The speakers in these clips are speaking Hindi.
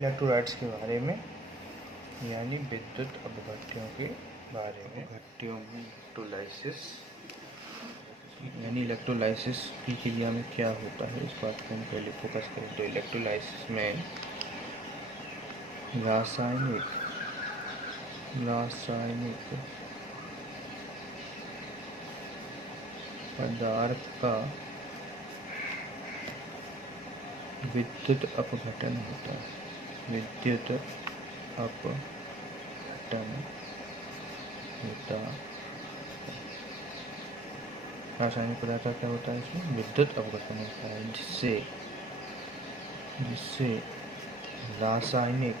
इलेक्ट्रोलाइट्स के बारे में यानी विद्युत अपघट्यों के बारे में। अपघट्यों में इलेक्ट्रोलाइसिस यानी इलेक्ट्रोलाइसिस की क्रिया में क्या होता है इस बात पर हम पहले फोकस करें। तो इलेक्ट्रोलाइसिस में रासायनिक पदार्थ का विद्युत अपघटन होता है। विद्युत अपघटन होता है। रासायनिक पदार्थ का क्या होता है, इसमें विद्युत अपघटन होता है जिससे रासायनिक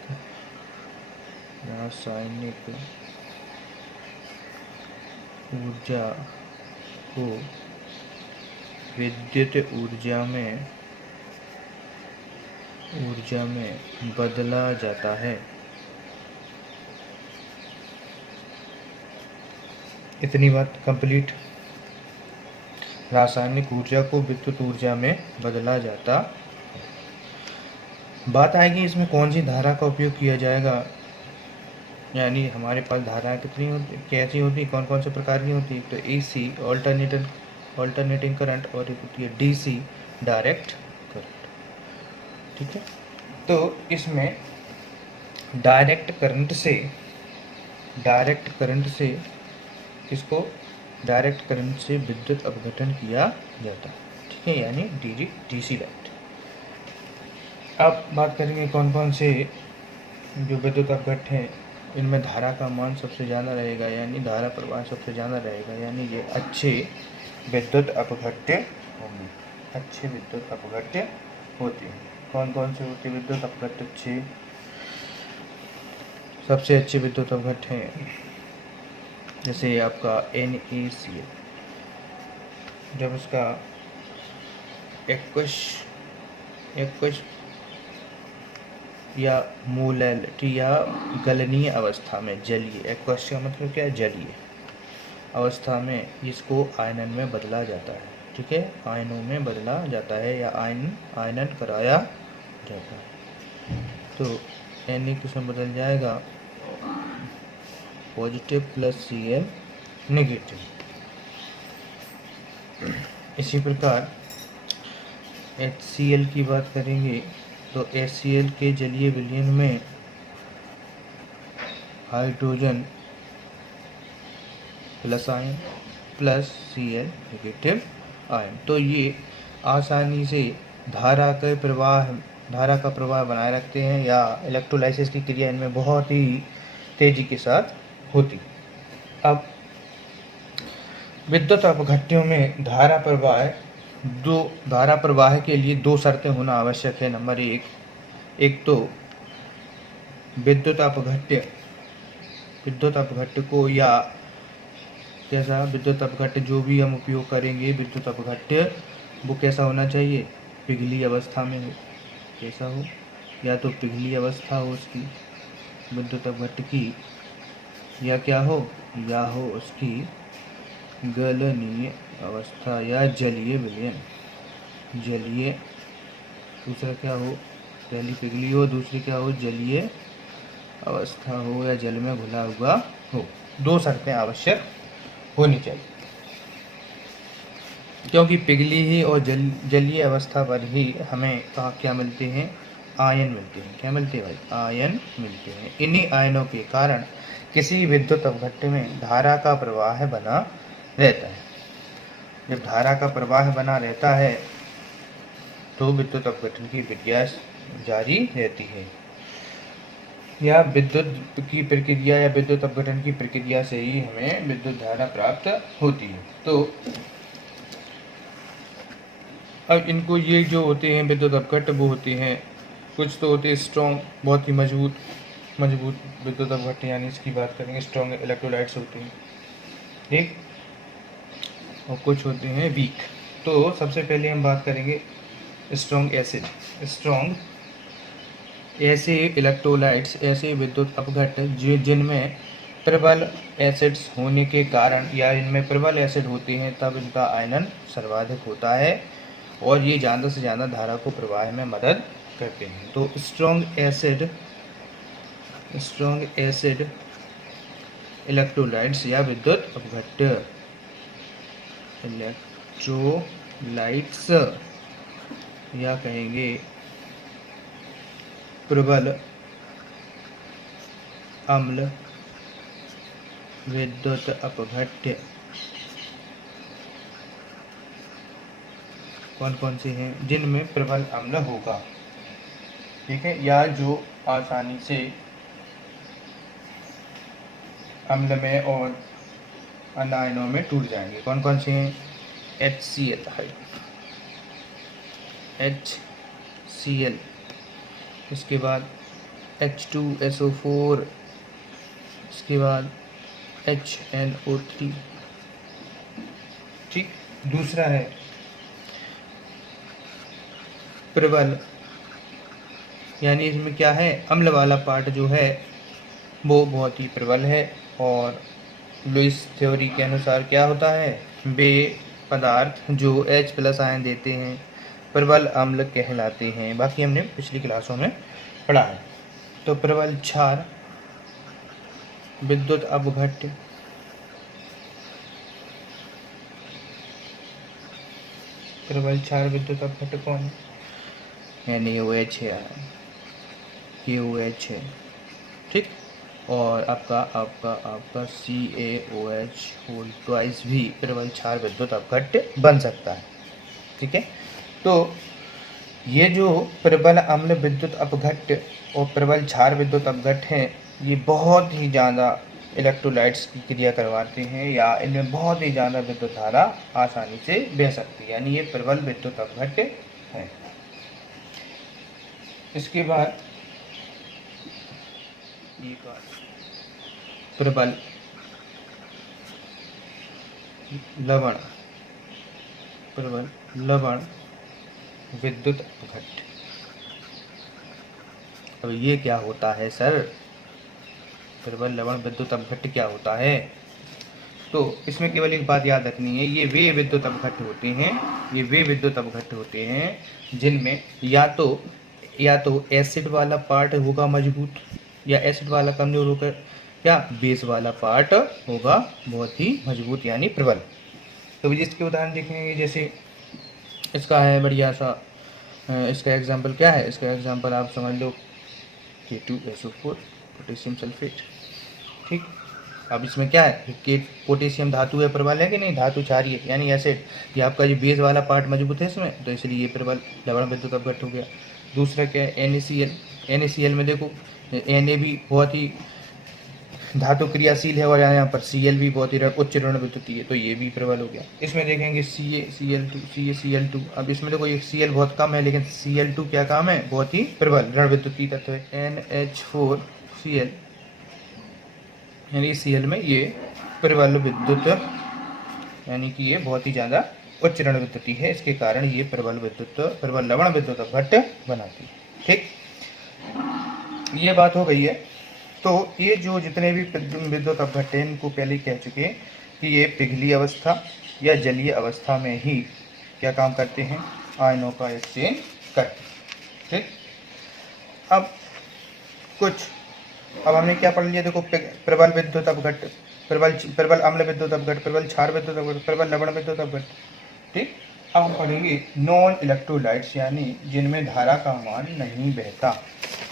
ऊर्जा को विद्युत ऊर्जा में बदला जाता है। इतनी बात कंप्लीट। रासायनिक ऊर्जा को विद्युत ऊर्जा में बदला जाता। बात आएगी इसमें कौन सी धारा का उपयोग किया जाएगा, यानी हमारे पास धारा कितनी होती, कैसी होती, कौन कौन से प्रकार की होती। तो एसी ऑल्टरनेटिंग करंट और एक होती है डीसी डायरेक्ट करंट। ठीक है, तो इसमें डायरेक्ट करंट से विद्युत अपघटन किया जाता है। ठीक है, यानी डीसी लाइट। अब बात करेंगे कौन कौन से जो विद्युत अपघट्य हैं, इनमें धारा का मान सबसे ज़्यादा रहेगा, यानी धारा प्रवाह सबसे ज़्यादा रहेगा, यानी ये अच्छे विद्युत अपघट्य होंगे। अच्छे विद्युत अपघट्य होते हैं। कौन कौन से होते विद्युत अपघट्य अच्छे? सबसे अच्छे विद्युत अपघट्य हैं जैसे आपका NaCl, जब उसका एक्वस या मोलैलिटी या गलनीय अवस्था में, जलीय, एक्वस का मतलब क्या है, जलीय अवस्था में इसको आयनन में बदला जाता है। ठीक है, आयनों में बदला जाता है या आयनन कराया जाता है। तो Na किसमें बदल जाएगा, पॉजिटिव प्लस Cl नेगेटिव। इसी प्रकार HCl की बात करेंगे तो HCl के जलीय विलयन में hydrogen plus ion plus Cl negative ion. तो ये आसानी से धारा का प्रवाह बनाए रखते हैं, या इलेक्ट्रोलाइसिस की क्रिया इनमें बहुत ही तेजी के साथ होती। अब विद्युत अपघट्यों में धारा प्रवाह के लिए दो शर्तें होना आवश्यक है। नंबर एक तो विद्युत अपघट्य को, या कैसा विद्युत अपघट्य जो भी हम उपयोग करेंगे विद्युत अपघट्य, वो कैसा होना चाहिए, पिघली अवस्था में हो। कैसा हो, या तो पिघली अवस्था हो उसकी विद्युत अपघट्य की, या क्या हो, या हो उसकी गलनीय अवस्था या जलीय विलयन। जलीय, दूसरा क्या हो, पहली पिघली हो, दूसरी क्या हो, जलीय अवस्था हो या जल में घुला हुआ हो। दो शर्तें आवश्यक होनी चाहिए, क्योंकि पिघली ही और जलीय अवस्था पर ही हमें क्या मिलते हैं, आयन मिलते हैं। क्या मिलते हैं भाई, आयन मिलते हैं। इन्हीं आयनों के कारण किसी विद्युत अपघट्य में धारा का प्रवाह बना रहता है। जब धारा का प्रवाह बना रहता है तो विद्युत अपघटन की प्रक्रिया जारी रहती है, या विद्युत की प्रक्रिया या विद्युत अपघटन की प्रक्रिया से ही हमें विद्युत धारा प्राप्त होती है। तो अब इनको ये जो होते हैं विद्युत अपघट्य, वो होते हैं, कुछ तो होते हैं स्ट्रॉन्ग, बहुत ही मजबूत विद्युत अपघट्य, यानी इसकी बात करेंगे स्ट्रॉन्ग इलेक्ट्रोलाइट्स होते हैं, ठीक, और कुछ होते हैं वीक। तो सबसे पहले हम बात करेंगे स्ट्रॉन्ग एसिड। स्ट्रॉन्ग ऐसे इलेक्ट्रोलाइट्स, ऐसे विद्युत अपघट्य जिनमें प्रबल एसिड्स होने के कारण, या इनमें प्रबल एसिड होते हैं, तब इनका आयनन सर्वाधिक होता है और ये ज़्यादा से ज़्यादा धारा को प्रवाह में मदद करते हैं। तो स्ट्रॉन्ग एसिड इलेक्ट्रोलाइट्स या विद्युत अपघट्य, इलेक्ट्रोलाइट्स या कहेंगे प्रबल अम्ल विद्युत अपघट्य कौन कौन से हैं? जिनमें प्रबल अम्ल होगा, ठीक है, या जो आसानी से अम्ल में और अनायनों में टूट जाएंगे। कौन कौन से हैं? HCl, इसके बाद H2SO4, इसके बाद HNO3, ठीक। दूसरा है प्रबल, यानी इसमें क्या है, अम्ल वाला पार्ट जो है वो बहुत ही प्रबल है, और लुईस थ्योरी के अनुसार क्या होता है, वे पदार्थ जो H+ आयन देते हैं प्रबल अम्ल कहलाते हैं। बाकी हमने पिछली क्लासों में पढ़ा है। तो प्रबल क्षार विद्युत अपघट्य, प्रबल क्षार विद्युत अपघट्य कौन है? NaOH है, KOH है, ठीक। और आपका CaOH होल ट्वाइस भी प्रबल क्षार विद्युत अपघट्य बन सकता है, ठीक है। तो ये जो प्रबल अम्ल विद्युत अपघट्य और प्रबल क्षार विद्युत अपघट्य हैं, ये बहुत ही ज़्यादा इलेक्ट्रोलाइट्स की क्रिया करवाते हैं, या इनमें बहुत ही ज़्यादा विद्युत धारा आसानी से बह सकती है, यानी ये प्रबल विद्युत अपघट्य है। इसके बाद प्रबल लवण विद्युत अपघट्य। अब ये क्या होता है सर? प्रबल लवण विद्युत अपघट्य क्या होता है? तो इसमें केवल एक बात याद रखनी है, ये वे विद्युत अपघट्य होते हैं जिनमें या तो एसिड वाला पार्ट होगा मजबूत, या एसिड वाला कमजोर होकर, या बेस वाला पार्ट होगा बहुत ही मजबूत यानी प्रबल। तो इसके उदाहरण देखेंगे, जैसे इसका है बढ़िया सा, इसका एग्जाम्पल क्या है? इसका एग्जाम्पल आप समझ लो K2SO4 पोटेशियम सल्फेट, ठीक। अब इसमें क्या है कि पोटेशियम धातु है, प्रबल है कि नहीं? धातु क्षारीय है यानी एसिड, ये आपका जो बेस वाला पार्ट मजबूत है इसमें, तो इसलिए ये प्रबल लवण विद्युत अपघट्य हो गया। दूसरा क्या है? NaCl में देखो Na भी बहुत ही धातु क्रियाशील है, और यहाँ पर Cl भी बहुत ही उच्च ऋण विद्युतीय है, तो ये भी प्रबल हो गया। इसमें देखेंगे CaCl2। अब इसमें देखो एक Cl बहुत कम है, लेकिन Cl2 क्या काम है? बहुत ही प्रबल ऋण विद्युतीय तत्व है। NH4Cl, यानी Cl में ये प्रबल विद्युत, यानी कि ये बहुत ही ज़्यादा उच्च ऋण विद्युतीय है, इसके कारण ये प्रबल लवण विद्युत अपघट्य बनाती है, ठीक। ये बात हो गई है। तो ये जो जितने भी विद्युत अपघट्य हैं, इनको पहले कह चुके हैं कि ये पिघली अवस्था या जलीय अवस्था में ही क्या काम करते हैं? आयनों का एक्सचेंज करते हैं, ठीक। अब हमने क्या पढ़ लिया? देखो, प्रबल विद्युत अपघट्य, प्रबल अम्ल विद्युत अपघट्य, प्रबल क्षार विद्युत अपघट्य, प्रबल लवण विद्युत अपघट्य, ठीक। अब हम पढ़ेंगे नॉन इलेक्ट्रोलाइट्स, यानी जिनमें धारा का मान नहीं बहता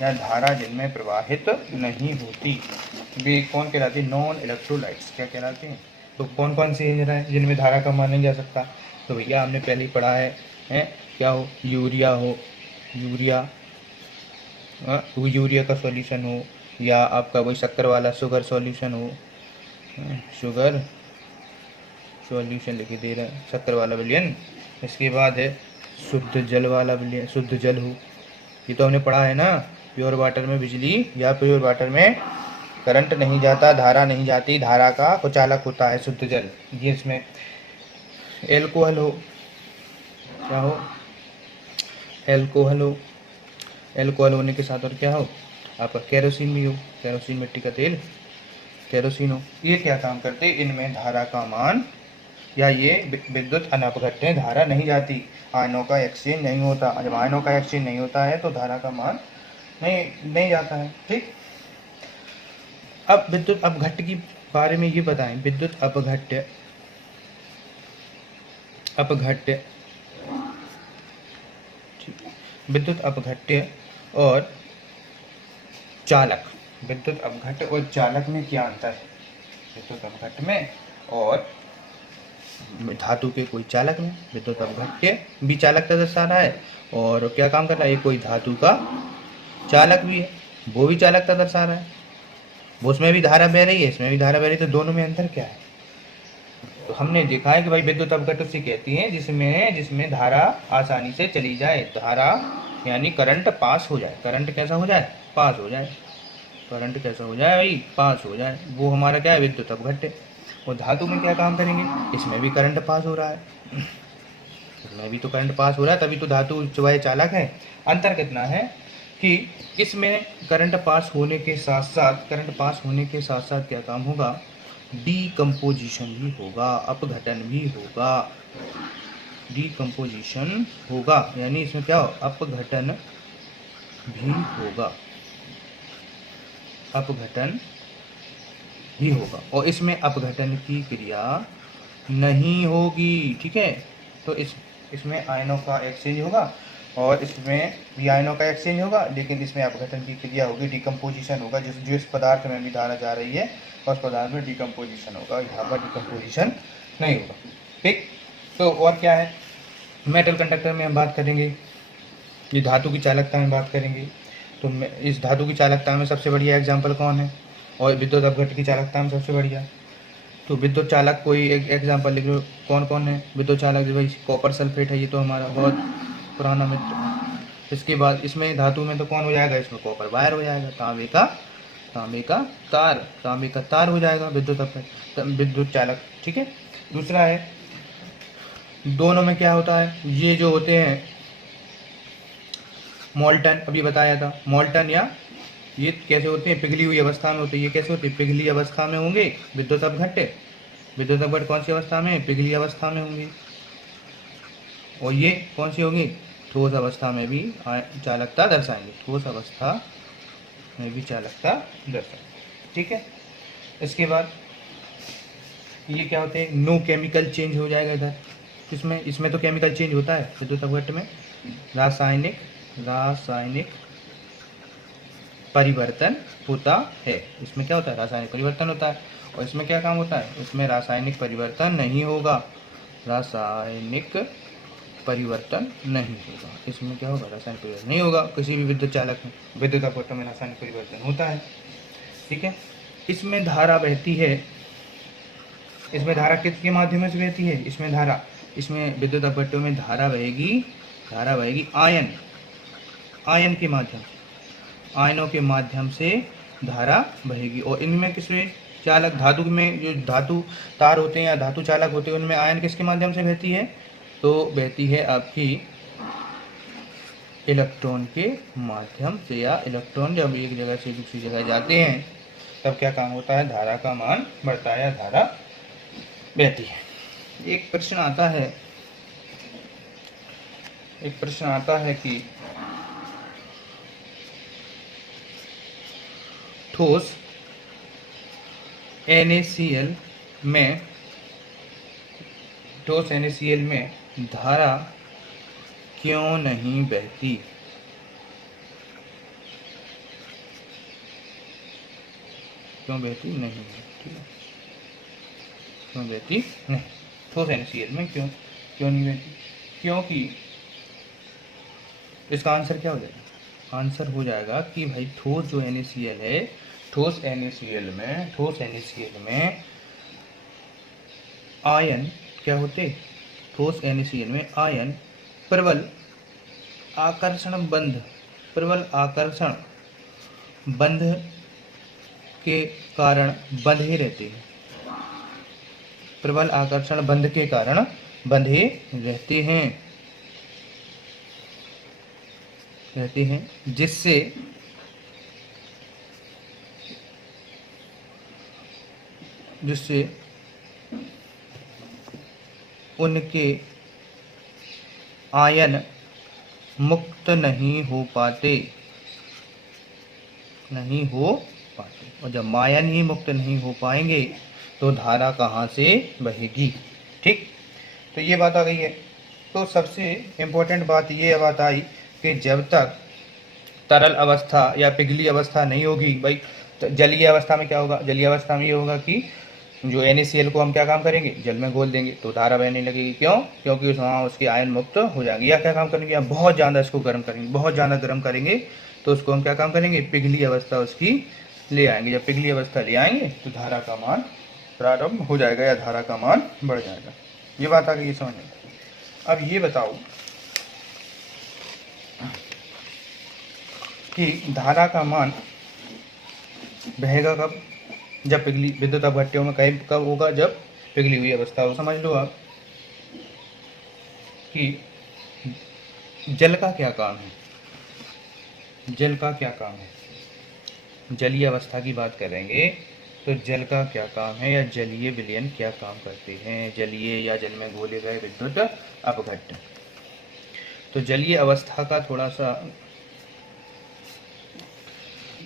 या धारा जिनमें प्रवाहित नहीं होती, वे कौन कहलाते हैं? Non electrolytes. क्या कहलाते हैं? तो कौन कौन से हैं जिनमें धारा का मान नहीं जा सकता? तो भैया हमने पहले ही पढ़ा है क्या हो? यूरिया का सॉल्यूशन हो, या आपका वही शक्कर वाला शुगर सॉल्यूशन हो, शुगर सॉल्यूशन लिखे दे रहा है, शक्कर वाला विलयन। इसके बाद है शुद्ध जल वाला विलयन, शुद्ध जल हो, ये तो हमने पढ़ा है ना। प्योर वाटर में बिजली या प्योर वाटर में करंट नहीं जाता, धारा नहीं जाती, धारा का कुचालक होता है शुद्ध जल। ये इसमें एल्कोहल हो, क्या हो? एल्कोहल होने के साथ और क्या हो? आपका केरोसिन भी हो, केरोसिन मिट्टी का तेल केरोसिन हो। ये क्या काम करते? इनमें धारा का मान या ये विद्युत अनपघट्य धारा नहीं जाती, आयनों का एक्सचेंज नहीं होता। जब आयनों का एक्सचेंज नहीं होता है तो धारा का मान नहीं जाता है। ठीक, अब विद्युत अपघट्य की बारे में ये बताएं। विद्युत अपघट्य विद्युत अपघट्य और चालक, विद्युत अपघट्य और चालक में क्या अंतर है? विद्युत अपघट्य में और धातु के कोई चालक में। विद्युत अपघट्य भी चालकता दर्शा रहा है और क्या काम कर रहा है, ये कोई धातु का चालक भी है, वो भी चालकता दर्शा रहा है, वो उसमें भी धारा बह रही है, इसमें भी धारा बह रही है, तो दोनों में अंतर क्या है? तो हमने देखा है कि भाई विद्युत अपघट्य उसे कहती है जिसमें धारा आसानी से चली जाए, धारा यानी करंट पास हो जाए। करंट कैसा हो जाए? पास हो जाए। करंट कैसा हो जाए भाई? पास हो जाए। वो हमारा क्या है? विद्युत अपघट्य। और धातु में क्या काम करेंगे? इसमें भी करंट पास हो रहा है, इसमें भी तो करंट पास हो रहा है, तभी तो धातु वह चालक है। अंतर कितना है कि इसमें करंट पास होने के साथ साथ क्या काम होगा? डीकम्पोजिशन भी होगा, अपघटन भी होगा, डीकम्पोजिशन होगा, यानी इसमें क्या हो? अपघटन भी होगा, अपघटन भी होगा। और इसमें अपघटन की क्रिया नहीं होगी। ठीक है, तो इसमें आयनों का एक्सचेंज होगा और इसमें भी आयनों का एक्सचेंज होगा, लेकिन इसमें अपघटन की क्रिया होगी, डिकम्पोजिशन होगा। जिस पदार्थ में भी धारा जा रही है उस पदार्थ में डिकम्पोजिशन होगा, यहाँ पर डिकम्पोजिशन नहीं होगा। ठीक, तो और क्या है? मेटल कंडक्टर में हम बात करेंगे, ये धातु की चालकता में बात करेंगे। तो इस धातु की चालकता में सबसे बढ़िया एग्जाम्पल कौन है? और विद्युत अपघट्य की चालकता में सबसे बढ़िया, तो विद्युत चालक कोई एक एग्जाम्पल लिख लो, कौन कौन है विद्युत चालक? भाई कॉपर सल्फेट है, ये तो हमारा बहुत पुराना मित्र। इसके बाद इसमें धातु में तो कौन हो जाएगा? इसमें कॉपर वायर हो जाएगा, तांबे का तार हो जाएगा विद्युत चालक। ठीक है, दूसरा है, दोनों में क्या होता है? ये जो होते हैं मोल्टन, अभी बताया था, मोल्टन या ये कैसे होते हैं? पिघली हुई अवस्था में होते हैं। ये कैसे होते हैं? पिघली अवस्था में होंगे विद्युत अपघट्य। विद्युत अपघट्य कौन सी अवस्था में? पिघली अवस्था में होंगे। और ये कौन सी होंगी? ठोस अवस्था में भी चालकता दर्शाएंगे, ठोस अवस्था में भी चालकता दर्शाएंगे। ठीक है, इसके बाद ये क्या होते हैं? नो केमिकल चेंज हो जाएगा इधर। इसमें तो केमिकल चेंज होता है विद्युत अपघट्य में, रासायनिक परिवर्तन होता है। इसमें क्या होता है? रासायनिक परिवर्तन होता है। और इसमें क्या काम होता है? इसमें रासायनिक परिवर्तन नहीं होगा, रासायनिक परिवर्तन नहीं होगा। इसमें क्या होगा? रासायनिक परिवर्तन नहीं होगा किसी भी विद्युत चालक में। विद्युत अपघट्य में रासायनिक परिवर्तन होता है। ठीक है, इसमें धारा बहती है, इसमें धारा किसके माध्यम से बहती है? इसमें विद्युत अपघट्य में धारा बहेगी आयन के माध्यम, आयनों के माध्यम से धारा बहेगी। और इनमें किसमें चालक? धातु में जो धातु तार होते हैं या धातु चालक होते हैं, उनमें आयन किसके माध्यम से बहती है? तो बहती है आपकी इलेक्ट्रॉन के माध्यम से, या इलेक्ट्रॉन जब एक जगह से दूसरी जगह जाते हैं तब क्या काम होता है? धारा का मान बढ़ता है या धारा बहती है। एक प्रश्न आता है कि ठोस NaCl में धारा क्यों नहीं बहती? क्यों बहती नहीं? ठीक है, क्यों बहती नहीं? ठोस NaCl में क्यों नहीं बहती? क्योंकि इसका आंसर क्या हो जाएगा? आंसर हो जाएगा कि भाई ठोस जो NaCl है, ठोस NaCl में आयन क्या होते? ठोस NaCl में आयन प्रबल आकर्षण बंध के कारण बंधे रहते हैं, प्रबल आकर्षण बंध के कारण बंधे रहते हैं, जिससे उनके आयन मुक्त नहीं हो पाते, और जब आयन ही मुक्त नहीं हो पाएंगे तो धारा कहाँ से बहेगी। ठीक, तो ये बात आ गई है। तो सबसे इम्पोर्टेंट बात ये बात आई कि जब तक तरल अवस्था या पिघली अवस्था नहीं होगी, भाई तो जलीय अवस्था में क्या होगा, जलीय अवस्था में ये होगा कि जो NaCl को हम क्या काम करेंगे, जल में घोल देंगे तो धारा बहने लगेगी। क्यों? क्योंकि वहाँ उसकी आयन मुक्त हो जाएंगे। या क्या काम करेंगे, या बहुत ज़्यादा इसको गर्म करेंगे, बहुत ज़्यादा गर्म करेंगे तो उसको हम क्या काम करेंगे, पिघली अवस्था उसकी ले आएंगे। जब पिघली अवस्था ले आएंगे तो धारा का मान प्रारंभ हो जाएगा या धारा का मान बढ़ जाएगा। ये बात आ गई समझ में। अब ये बताओ कि धारा का मान बहेगा कब, जब पिघली विद्युत अपघट्यों में कब होगा, जब पिघली हुई अवस्था हो। समझ लो आप कि जल का क्या काम है, जल का क्या काम है। जलीय अवस्था की बात करेंगे तो जल का क्या काम है, या जलीय विलयन क्या काम करते हैं, जलीय या जल में घोले गए विद्युत अपघट्य। तो जलीय अवस्था का थोड़ा सा,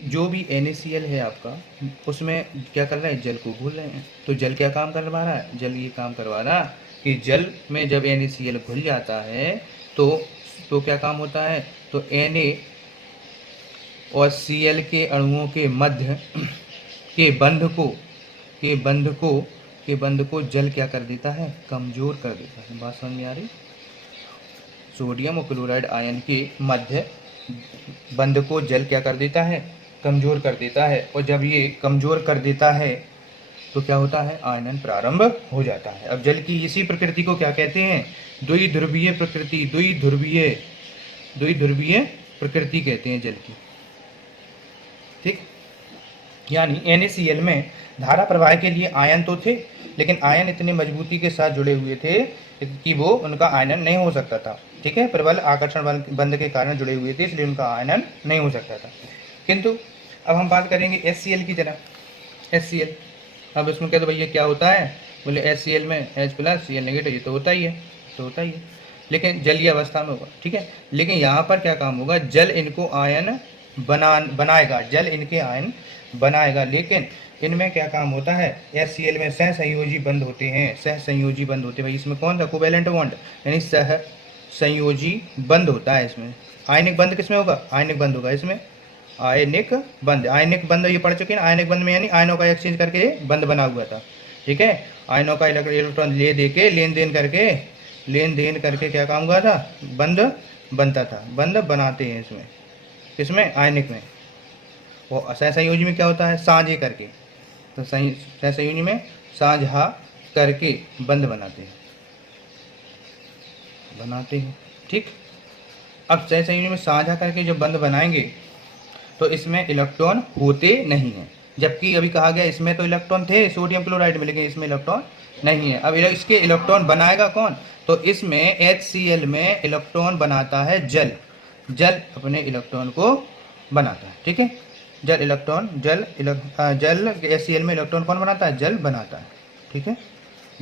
जो भी NaCl है आपका, उसमें क्या कर रहे हैं, जल को घोल रहे हैं। तो जल क्या काम करवा रहा है, जल ये काम करवा रहा है कि जल में जब NaCl घुल जाता है तो क्या काम होता है, तो Na और Cl के अणुओं के मध्य के बंध को जल क्या कर देता है, कमजोर कर देता है। बात समझ में आ रही। सोडियम और क्लोराइड आयन के मध्य बंध को जल क्या कर देता है, कमजोर कर देता है। और जब ये कमजोर कर देता है तो क्या होता है, आयनन प्रारंभ हो जाता है। अब जल की इसी प्रकृति को क्या कहते हैं, द्विध्रुवीय प्रकृति, द्विध्रुवीय प्रकृति कहते हैं जल की। ठीक, यानी NaCl में धारा प्रवाह के लिए आयन तो थे, लेकिन आयन इतने मजबूती के साथ जुड़े हुए थे कि वो उनका आयनन नहीं हो सकता था। ठीक है, प्रबल आकर्षण बंध के कारण जुड़े हुए थे, इसलिए उनका आयनन नहीं हो सकता था। किंतु अब हम बात करेंगे HCl की तरह। HCl, अब इसमें कहते भैया क्या होता है, बोले HCl में H+, Cl नेगेटिव, ये तो होता ही है, लेकिन जलीय अवस्था में होगा। ठीक है, लेकिन यहाँ पर क्या काम होगा, जल इनको आयन बनाएगा, जल इनके आयन बनाएगा, लेकिन इनमें क्या काम होता है, HCl में सहसंयोजी बंध होते हैं, सहसंयोजी बंध होते हैं। भाई इसमें कौन सा, कोवैलेंट बॉन्ड, यानी सहसंयोजी बंध होता है इसमें। आयनिक बंध किसमें होगा, आयनिक बंध होगा इसमें, आयनिक बंध ये पढ़ चुके हैं। आयनिक बंध में यानी आयनों का एक्सचेंज करके बंध बना हुआ था। ठीक है, आयनों का इलेक्ट्रॉन ले दे के लेन देन करके क्या काम हुआ था, बंध बनता था, बंध बनाते हैं इसमें, किसमें, आयनिक में। और सहसंयोजी में क्या होता है, साझे करके, तो सहसंयोजी में साझा करके बंध बनाते हैं। ठीक, अब सहसंयोजी में साझा करके जब बंध बनाएंगे तो इसमें इलेक्ट्रॉन होते नहीं हैं, जबकि अभी कहा गया इसमें तो इलेक्ट्रॉन थे सोडियम क्लोराइड में, लेकिन इसमें इलेक्ट्रॉन नहीं है। अब इसके इलेक्ट्रॉन बनाएगा कौन, तो इसमें HCl में इलेक्ट्रॉन बनाता है जल अपने इलेक्ट्रॉन को बनाता है। ठीक है, जल HCl में इलेक्ट्रॉन कौन बनाता है, जल बनाता है। ठीक है,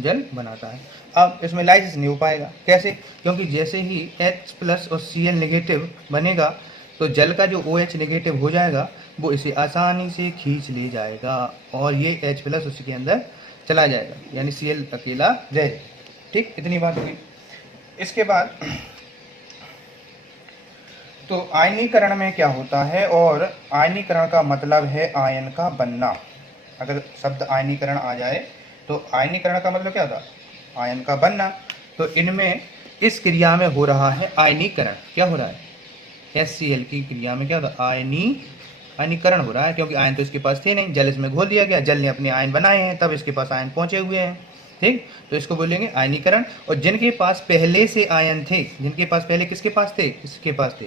जल बनाता है। अब इसमें लाइसिस नहीं हो पाएगा, कैसे, क्योंकि जैसे ही H+ और Cl नेगेटिव बनेगा तो जल का जो OH नेगेटिव हो जाएगा वो इसे आसानी से खींच ले जाएगा और ये H+ उसके अंदर चला जाएगा, यानी Cl अकेला रह जाएगा। ठीक, इतनी बात होगी। इसके बाद तो आयनीकरण में क्या होता है, और आयनीकरण का मतलब है आयन का बनना। अगर शब्द आयनीकरण आ जाए तो आयनीकरण का मतलब क्या होता है, आयन का बनना। तो इनमें इस क्रिया में हो रहा है आयनीकरण। क्या हो रहा है, HCl की क्रिया में क्या होता है, आयनीकरण हो रहा है, क्योंकि आयन तो इसके पास थे नहीं, जल इसमें घोल दिया गया, जल ने अपने आयन बनाए हैं, तब इसके पास आयन पहुंचे हुए हैं। ठीक, तो इसको बोलेंगे आयनीकरण। और जिनके पास पहले से आयन थे, जिनके पास पहले किसके पास थे, इसके पास थे,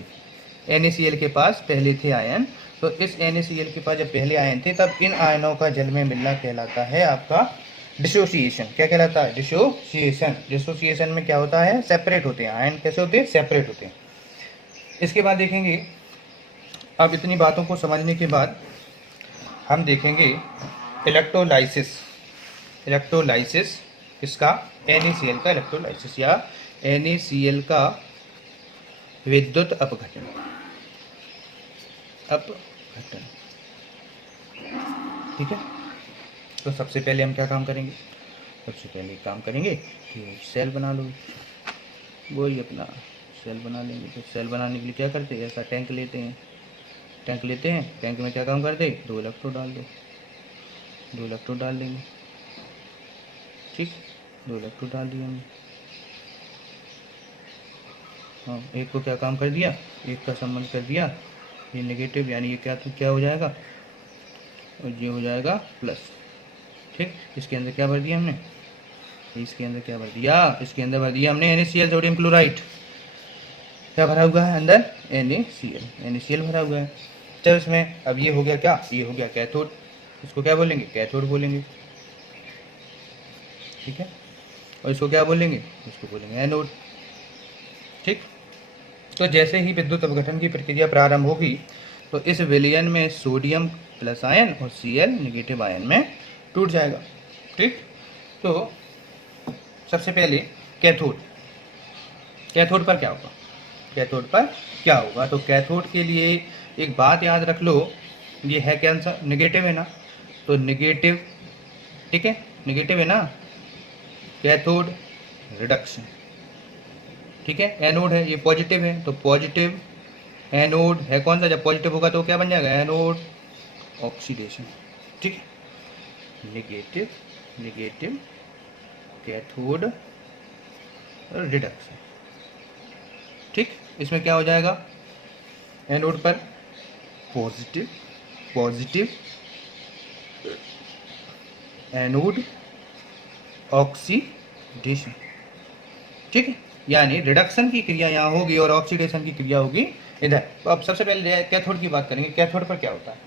NaCl के पास पहले थे आयन, तो इस NaCl के पास जब पहले आयन थे तब इन आयनों का जल में मिलना कहलाता है आपका डिसोसिएशन। क्या कहलाता है, डिसोसिएशन। डिसोसिएशन में क्या होता है, सेपरेट होते हैं आयन। कैसे होते हैं, सेपरेट होते हैं। इसके बाद देखेंगे, अब इतनी बातों को समझने के बाद हम देखेंगे इलेक्ट्रोलाइसिस इसका NaCl का इलेक्ट्रोलाइसिस या NaCl का विद्युत अपघटन। ठीक है, तो सबसे पहले हम क्या काम करेंगे, सबसे पहले काम करेंगे कि सेल बना लो, वही अपना सेल बना लेंगे। तो सेल बनाने के लिए क्या करते हैं, ऐसा टैंक लेते हैं, टैंक में क्या काम करते हैं, 2 इलेक्ट्रोड डाल दो, 2 इलेक्ट्रोड डाल देंगे। ठीक, 2 इलेक्ट्रोड डाल दिए हमने। हाँ, एक को क्या काम कर दिया, एक का संबंध कर दिया, ये नेगेटिव, यानी ये क्या हो जाएगा, और ये हो जाएगा प्लस। ठीक, इसके अंदर क्या भर दिया हमने, इसके अंदर क्या भर दिया, इसके अंदर भर दिया हमने NaCl सोडियम क्लोराइड। क्या भरा हुआ है अंदर, NaCl भरा हुआ है। चल इसमें अब ये हो गया क्या, ये हो गया कैथोड, इसको क्या बोलेंगे, कैथोड बोलेंगे। ठीक है, और इसको क्या बोलेंगे, इसको बोलेंगे एनोड। ठीक, तो जैसे ही विद्युत अपघटन की प्रक्रिया प्रारंभ होगी तो इस विलयन में सोडियम प्लस आयन और Cl नेगेटिव आयन में टूट जाएगा। ठीक, तो सबसे पहले कैथोड, कैथोड पर क्या होगा, कैथोड पर क्या होगा, तो कैथोड के लिए एक बात याद रख लो, ये है क्या आंसर, नेगेटिव है ना, तो नेगेटिव, ठीक है, नेगेटिव है ना, कैथोड रिडक्शन। ठीक है, एनोड है, ये पॉजिटिव है, तो पॉजिटिव एनोड है कौन सा, जब पॉजिटिव होगा तो क्या बन जाएगा, एनोड ऑक्सीडेशन। ठीक, नेगेटिव कैथोड रिडक्शन। ठीक, इसमें क्या हो जाएगा, एनोड पर पॉजिटिव एनोड ऑक्सीडेशन। ठीक है, यानी रिडक्शन की क्रिया यहाँ होगी और ऑक्सीडेशन की क्रिया होगी इधर। तो अब सबसे पहले कैथोड की बात करेंगे, कैथोड पर क्या होता है,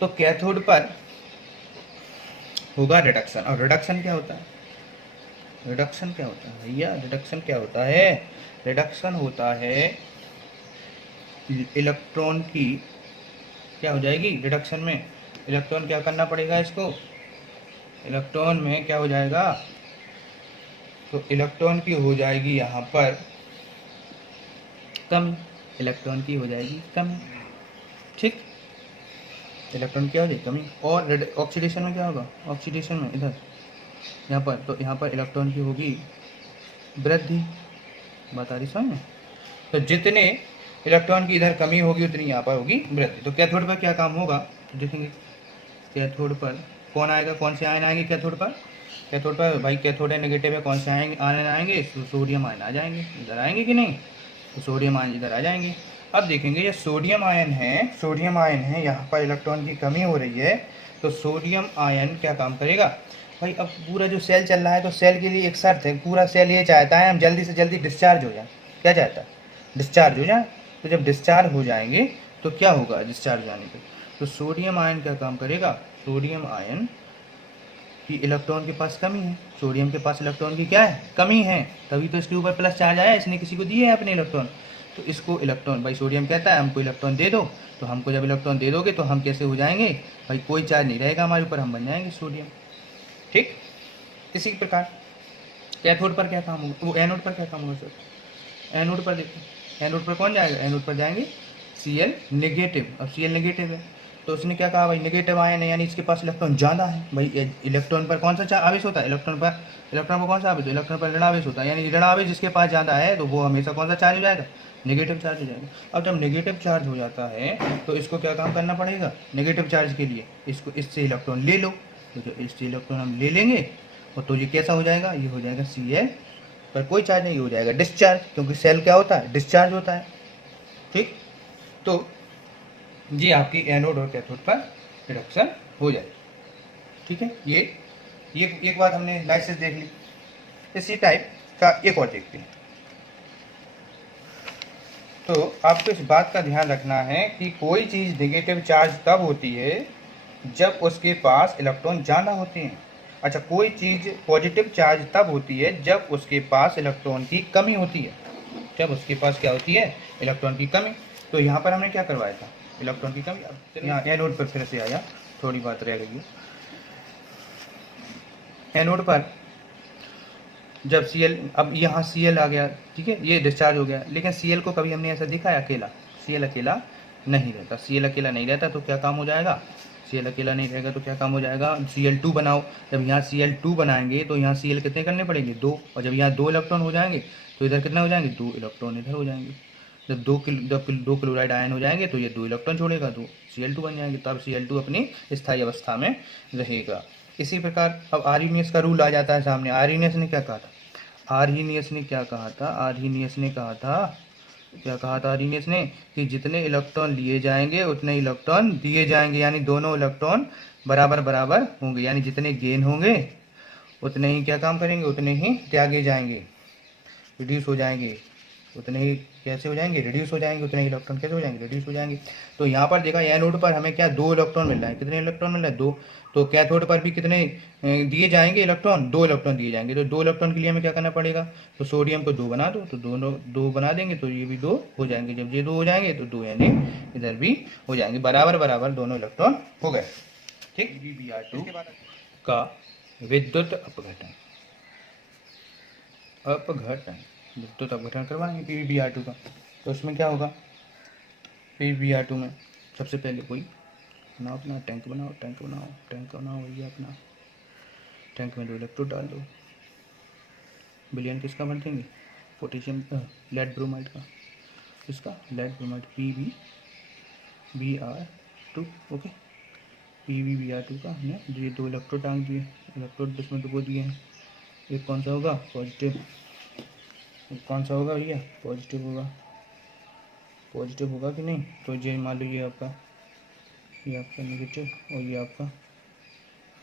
तो कैथोड पर होगा रिडक्शन। और रिडक्शन क्या होता है, रिडक्शन क्या होता है भैया, रिडक्शन क्या होता है, रिडक्शन होता है इलेक्ट्रॉन की क्या हो जाएगी, रिडक्शन में इलेक्ट्रॉन क्या करना पड़ेगा इसको, इलेक्ट्रॉन में क्या हो जाएगा, तो इलेक्ट्रॉन की हो जाएगी यहाँ पर कमी, इलेक्ट्रॉन की हो जाएगी कमी। ठीक, इलेक्ट्रॉन क्या हो जाएगी कमी। और ऑक्सीडेशन में क्या होगा, ऑक्सीडेशन में इधर यहाँ पर, तो यहाँ पर इलेक्ट्रॉन की होगी वृद्धि। बात आ रही समझ में, तो जितने इलेक्ट्रॉन की इधर कमी होगी उतनी यहाँ पर होगी वृद्धि। तो कैथोड पर क्या काम होगा, देखेंगे कैथोड पर कौन आएगा, कौन से आयन आएंगे कैथोड पर, कैथोड पर भाई कैथोड है नेगेटिव है, कौन से आयन आएंगे, सोडियम आयन आ जाएंगे, इधर आएंगे कि नहीं, तो सोडियम आयन इधर आ जाएंगे। अब देखेंगे ये सोडियम आयन है, यहाँ पर इलेक्ट्रॉन की कमी हो रही है, तो सोडियम आयन क्या काम करेगा भाई, अब पूरा जो सेल चल रहा है तो सेल के लिए एक शर्त है, पूरा सेल ये चाहता है हम जल्दी से जल्दी डिस्चार्ज हो जाए, क्या चाहता है, डिस्चार्ज हो जाए। तो जब डिस्चार्ज हो जाएंगे तो क्या होगा, डिस्चार्ज जाने पर तो सोडियम आयन क्या काम करेगा, सोडियम आयन की इलेक्ट्रॉन के पास कमी है, सोडियम के पास इलेक्ट्रॉन की क्या है, कमी है, तभी तो इसके ऊपर प्लस चार्ज आया, इसने किसी को दिए है अपने इलेक्ट्रॉन, तो इसको इलेक्ट्रॉन भाई सोडियम कहता है हमको इलेक्ट्रॉन दे दो, तो हमको जब इलेक्ट्रॉन दे दोगे तो हम कैसे हो जाएंगे भाई, कोई चार्ज नहीं रहेगा हमारे ऊपर, हम बन जाएंगे सोडियम। ठीक, इसी प्रकार कैथोड पर क्या काम होगा, वो एनोड पर क्या काम होगा सर, एनोड पर देखो, एनोड पर कौन जाएगा, एनोड पर जाएंगे Cl नेगेटिव। अब Cl नेगेटिव है तो उसने क्या कहा भाई, नेगेटिव आयन है यानी इसके पास इलेक्ट्रॉन ज़्यादा है भाई, इलेक्ट्रॉन पर कौन सा आवेश होता है, इलेक्ट्रॉन पर कौन सा आवेश, इलेक्ट्रॉन पर ऋण आवेश होता है, यानी ऋण आवेश जिसके पास ज़्यादा है तो वो हमेशा कौन सा चार्ज हो जाएगा, नेगेटिव चार्ज हो जाएगा। अब जब नेगेटिव चार्ज हो जाता है तो इसको क्या काम करना पड़ेगा, नेगेटिव चार्ज के लिए इसको इससे इलेक्ट्रॉन ले लो, तो जो इससे इलेक्ट्रॉन हम ले लेंगे और तो ये कैसा हो जाएगा, ये हो जाएगा Cl पर कोई चार्ज नहीं, हो जाएगा डिस्चार्ज, क्योंकि सेल क्या होता है, डिस्चार्ज होता है। ठीक, तो ये आपकी एनोड और कैथोड पर रिडक्शन हो जाएगी। ठीक है, ये एक बात हमने लाइसेंस देख ली। इसी टाइप का एक और देखते हैं। तो आपको इस बात का ध्यान रखना है कि कोई चीज़ नेगेटिव चार्ज तब होती है जब उसके पास इलेक्ट्रॉन ज़्यादा होते हैं। अच्छा, कोई चीज़ पॉजिटिव चार्ज तब होती है जब उसके पास इलेक्ट्रॉन की कमी होती है, जब उसके पास क्या होती है, इलेक्ट्रॉन की कमी। तो यहाँ पर हमने क्या करवाया था, इलेक्ट्रॉन की कमी। अब यहाँ एनोड पर फिर से आया, थोड़ी बात रह गई है। एनोड पर जब Cl, अब यहाँ Cl आ गया, ठीक है, ये डिस्चार्ज हो गया, लेकिन Cl को कभी हमने ऐसा देखा है अकेला? Cl अकेला नहीं रहता। Cl अकेला नहीं रहता तो क्या काम हो जाएगा? Cl अकेला नहीं रहेगा तो क्या काम हो जाएगा? Cl2 बनाओ। जब यहाँ Cl2 बनाएंगे तो यहाँ Cl कितने करने पड़ेंगे? 2, और जब यहाँ 2 इलेक्ट्रॉन हो जाएंगे तो इधर कितना हो जाएंगे? 2 इलेक्ट्रॉन इधर हो जाएंगे। जब दो क्लोराइड आयन हो जाएंगे तो ये 2 इलेक्ट्रॉन छोड़ेगा तो Cl2 बन जाएंगे, तब Cl2 अपनी स्थायी अवस्था में रहेगा। इसी प्रकार अब आर्हीनियस का रूल आ जाता है सामने। आर्हीनियस ने क्या कहा था? आर्हीनियस ने क्या कहा था? आर्हीनियस ने कहा था, क्या कहा था आर्हीनियस ने? कि जितने इलेक्ट्रॉन लिए जाएंगे उतने इलेक्ट्रॉन दिए जाएंगे, यानी दोनों इलेक्ट्रॉन बराबर बराबर होंगे, यानी जितने गेन होंगे उतने ही क्या काम करेंगे? उतने ही त्यागे जाएंगे, रिड्यूस हो जाएंगे। उतने ही कैसे हो जाएंगे? रिड्यूस हो जाएंगे। उतने ही इलेक्ट्रॉन कैसे हो जाएंगे? रिड्यूस हो जाएंगे। तो यहाँ पर देखा एनोड पर हमें क्या 2 इलेक्ट्रॉन मिल रहा है। कितने इलेक्ट्रॉन मिल रहा है? 2। तो कैथोड पर भी कितने दिए जाएंगे इलेक्ट्रॉन? 2 इलेक्ट्रॉन दिए जाएंगे। तो 2 इलेक्ट्रॉन के लिए हमें क्या करना पड़ेगा? तो सोडियम को 2 बना दो, तो दोनों 2 बना देंगे तो ये भी 2 हो जाएंगे। जब ये 2 हो जाएंगे तो 2 यानी इधर भी हो जाएंगे, बराबर बराबर दोनों इलेक्ट्रॉन हो गए। ठीक, Br2 का विद्युत अपघटन, विद्युत अपघटन करवाएंगे PbBr2 का। तो इसमें क्या होगा? PbBr2 में सबसे पहले कोई बनाओ, अपना टैंक बनाओ, ये अपना टैंक में 2 इलेक्ट्रोड डाल दो। विलयन किसका बन देंगे? पोटेशियम लेड ब्रोमाइड का। किसका? Lead bromide PbBr2। Okay, PbBr2 का हमने ये 2 इलेक्ट्रोड डाल दिए, इलेक्ट्रोड इसमें 2 दिए हैं। एक कौन सा होगा? पॉजिटिव। कौन सा होगा भैया? पॉजिटिव होगा। पॉजिटिव होगा कि नहीं? तो ये मान लो ये आपका नेगेटिव और ये आपका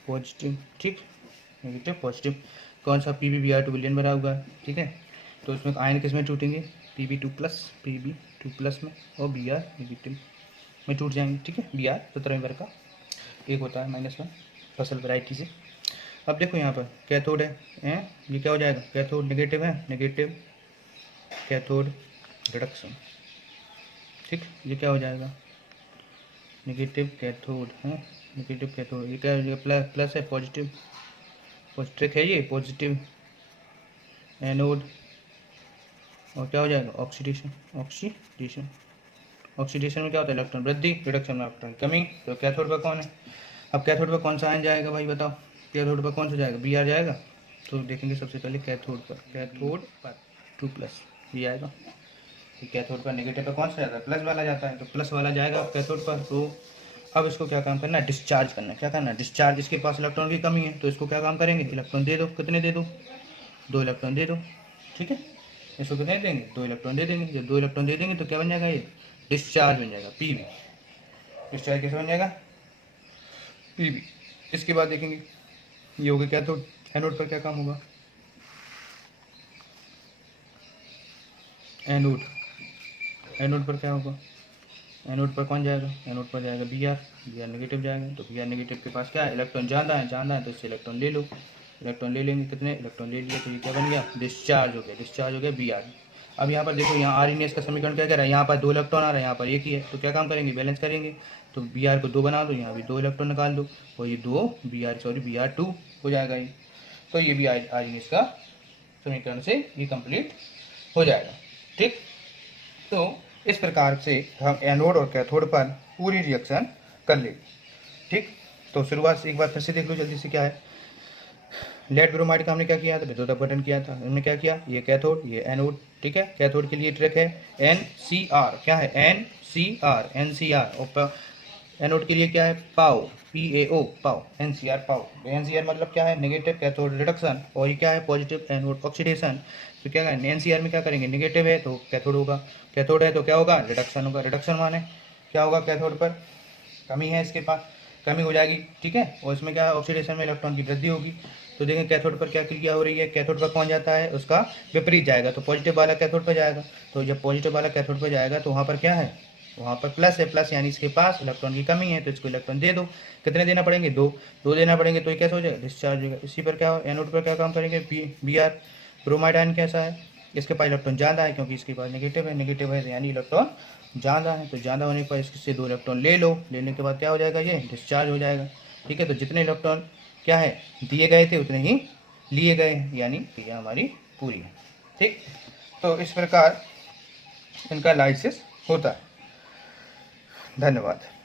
पॉजिटिव। ठीक, नेगेटिव पॉजिटिव। कौन सा? PbBr2 विलयन भरा हुआ है। ठीक है, तो इसमें आयन किस में टूटेंगे? Pb2+ में, और Br नेगेटिव में टूट जाएंगे। ठीक है, Br 17वें वर्ग का एक होता है -1 फसल वैरायटी से। अब देखो यहाँ पर कैथोड है, ये क्या हो जाएगा? कैथोड नेगेटिव है, नेगेटिव कैथोड रिडक्शन। ठीक, ये क्या हो जाएगा? नेगेटिव कैथोड है, नेगेटिव कैथोड। ये क्या है? प्लस है, पॉजिटिव है, ये पॉजिटिव एनोड। और क्या हो जाएगा? ऑक्सीडेशन में क्या होता है? इलेक्ट्रॉन वृद्धि, रिडक्शन में इलेक्ट्रॉन कमी। तो कैथोड पर कौन है? अब कैथोड पर कौन सा आयन जाएगा भाई बताओ? कैथोड पर कौन सा जाएगा? Br जाएगा। तो देखेंगे सबसे पहले कैथोड पर 2+ ये आएगा। कैथोड पर नेगेटिव पर कौन सा जाता है? प्लस वाला जाता है, तो प्लस वाला जाएगा कैथोड पर। तो अब इसको क्या काम करना है? डिस्चार्ज करना है। क्या करना है? डिस्चार्ज। इसके पास इलेक्ट्रॉन की कमी है तो इसको क्या काम करेंगे? इलेक्ट्रॉन दे दो। कितने दे दो? 2 इलेक्ट्रॉन दे दो। ठीक है, इसको कितने देंगे? 2 इलेक्ट्रॉन दे देंगे। जब 2 इलेक्ट्रॉन दे देंगे तो क्या बन जाएगा? ये डिस्चार्ज बन जाएगा, Pb। डिस्चार्ज कैसे बन जाएगा? Pb। इसके बाद देखेंगे ये हो गया कैथोड। एनोड पर क्या काम होगा? एनोड पर क्या होगा? एनोड पर कौन जाएगा? एनोड पर जाएगा Br नेगेटिव जाएगा। तो Br नेगेटिव के पास क्या है? इलेक्ट्रॉन ज़्यादा है तो इससे इलेक्ट्रॉन ले लो। इलेक्ट्रॉन ले लेंगे, कितने इलेक्ट्रॉन ले लिए तो ये क्या बन गया? डिस्चार्ज हो गया Br। अब यहाँ पर देखो, यहाँ आर्हीनियस का समीकरण क्या कह रहा है? यहाँ पर 2 इलेक्ट्रॉन आ रहा है, यहाँ पर एक ही है, तो क्या काम करेंगे? बैलेंस करेंगे। तो Br को 2 बना दो, यहाँ भी 2 इलेक्ट्रॉन निकाल दो, और ये 2 Br2 हो जाएगा ये। तो ये भी आर्हीनियस का समीकरण से ये कंप्लीट हो जाएगा। ठीक, तो इस प्रकार से हम एनोड और कैथोड पर पूरी रिएक्शन कर लेंगे। ठीक, तो शुरुआत से एक बार फिर से देख लो जल्दी से। क्या है? लेड ब्रोमाइड का हमने क्या किया था? विद्युत अपघटन किया था। हमने क्या किया? ये कैथोड, ये एनोड। ठीक है, कैथोड के लिए ट्रिक है NCR। क्या है? NCR। और एनोड के लिए क्या है? PAO, NCR पाओ। NCR मतलब क्या है? Negative cathode reduction. और ये क्या है? Positive anode oxidation. तो क्या है? NCR में क्या करेंगे? नेगेटिव है तो कैथोड होगा, कैथोड है तो क्या होगा? रिडक्शन होगा। रिडक्शन माने क्या होगा? कैथोड पर कमी है, इसके पास कमी हो जाएगी। ठीक है, और इसमें क्या है? ऑक्सीडेशन में इलेक्ट्रॉन की वृद्धि होगी। तो देखें कैथोड पर क्या क्रिया हो रही है? कैथोड पर कौन जाता है? उसका विपरीत जाएगा, तो पॉजिटिव वाला कैथोड पर जाएगा। तो जब पॉजिटिव वाला कैथोड पर जाएगा तो वहाँ पर क्या है? वहाँ पर प्लस है, प्लस यानी इसके पास इलेक्ट्रॉन की कमी है तो इसको इलेक्ट्रॉन दे दो। कितने देना पड़ेंगे? 2 देना पड़ेंगे। तो ये कैसे हो जाएगा? डिस्चार्ज होगा। इसी पर क्या हो? एनोड पर क्या काम करेंगे? Br ब्रोमाइड आयन कैसा है? इसके पास इलेक्ट्रॉन ज़्यादा है क्योंकि इसके पास नेगेटिव है यानी इलेक्ट्रॉन ज़्यादा है। तो ज़्यादा होने पर इससे 2 इलेक्ट्रॉन ले लो। लेने के बाद क्या हो जाएगा? ये डिस्चार्ज हो जाएगा। ठीक है, तो जितने इलेक्ट्रॉन क्या है दिए गए थे उतने ही लिए गए हैं, यानी क्रिया हमारी पूरी है। ठीक, तो इस प्रकार इनका लाइसिस होता है। धन्यवाद।